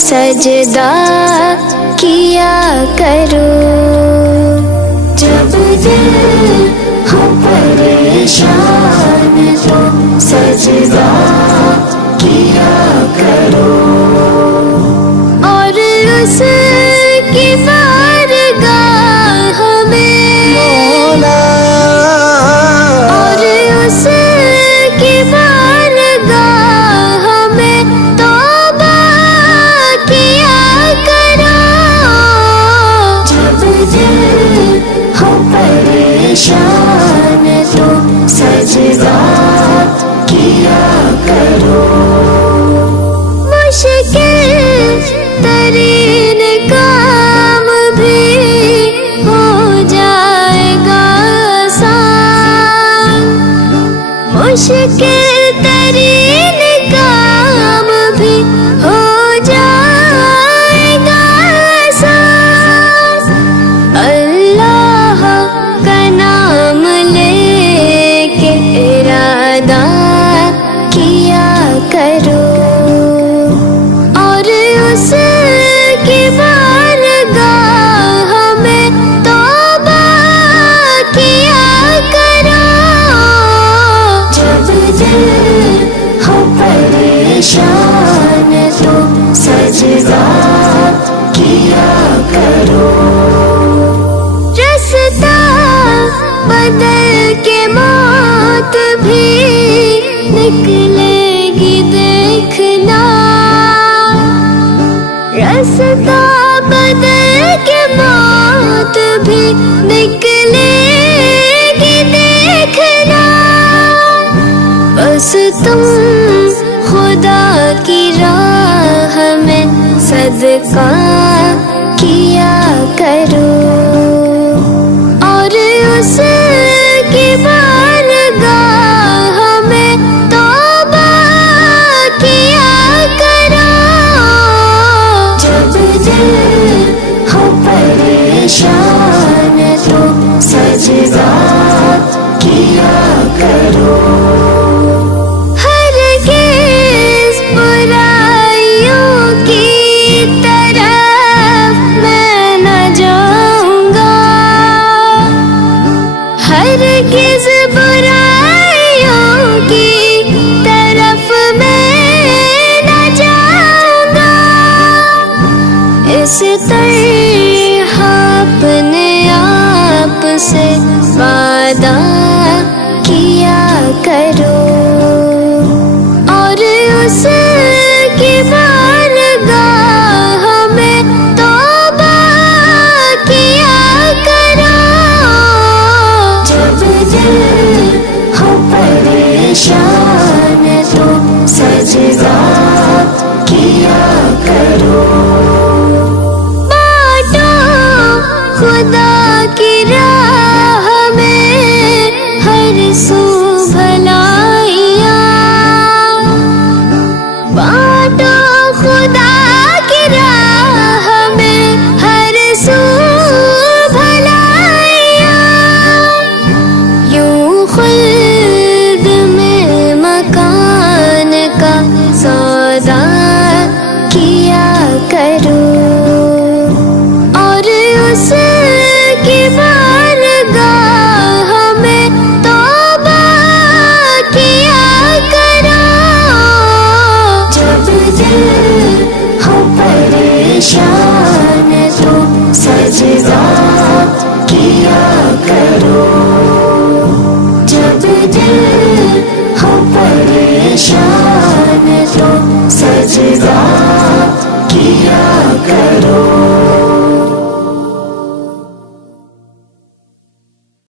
سجدہ کیا کرو، جب دل ہو پریشان تو سجدہ کیا کرو، اور اس کی بارگاہ میں مولا، اور اس کی بارگاہ میں توبہ کیا کرو، جب دل ہو پریشان تو سجدہ کیا کرو، مشکل ترین کام بھی ہو جائے گا آسان، مشکل ترین کام بھی ہو جائے گا آسان، اللہ کا نام لے کے ارادہ کیا کرو، اور اس کی بارگاہ میں توبہ کیا کرو، جب دل ہو پریشان تو سجدہ کیا کرو، رستہ بدل کے موت بھی نکلے گی دیکھنا، رستہ بدل کے موت بھی نکلے گی دیکھنا، بس تم خدا کی راہ میں صدقہ کیا کرو، اور اس کی بارگاہ میں توبہ کیا کرو، جب دل ہو پریشان تو سجدہ کیا کرو، ہرگز برائیوں کی طرف میں نہ جاؤں گا، ہرگز برائیوں کی طرف میں نہ جاؤں گا، اس طرح اپنے آپ سے وعدہ کیا کرو، اور اس کی بارگاہ میں توبہ کیا کرو، جب دل ہو پریشان تو سجدہ کیا کرو، بانٹو خدا کی راہ میں ہر سو بھلائیاں، بانٹو خدا کی راہ میں ہر سو بھلائیاں، یوں خلد میں مکان کا سودا کیا کرو، اور اس کی بارگاہ میں توبہ کیا کرو، جب دل ہو پریشان تو سجدہ کیا کرو، جب دل ہو پریشان تو سجدہ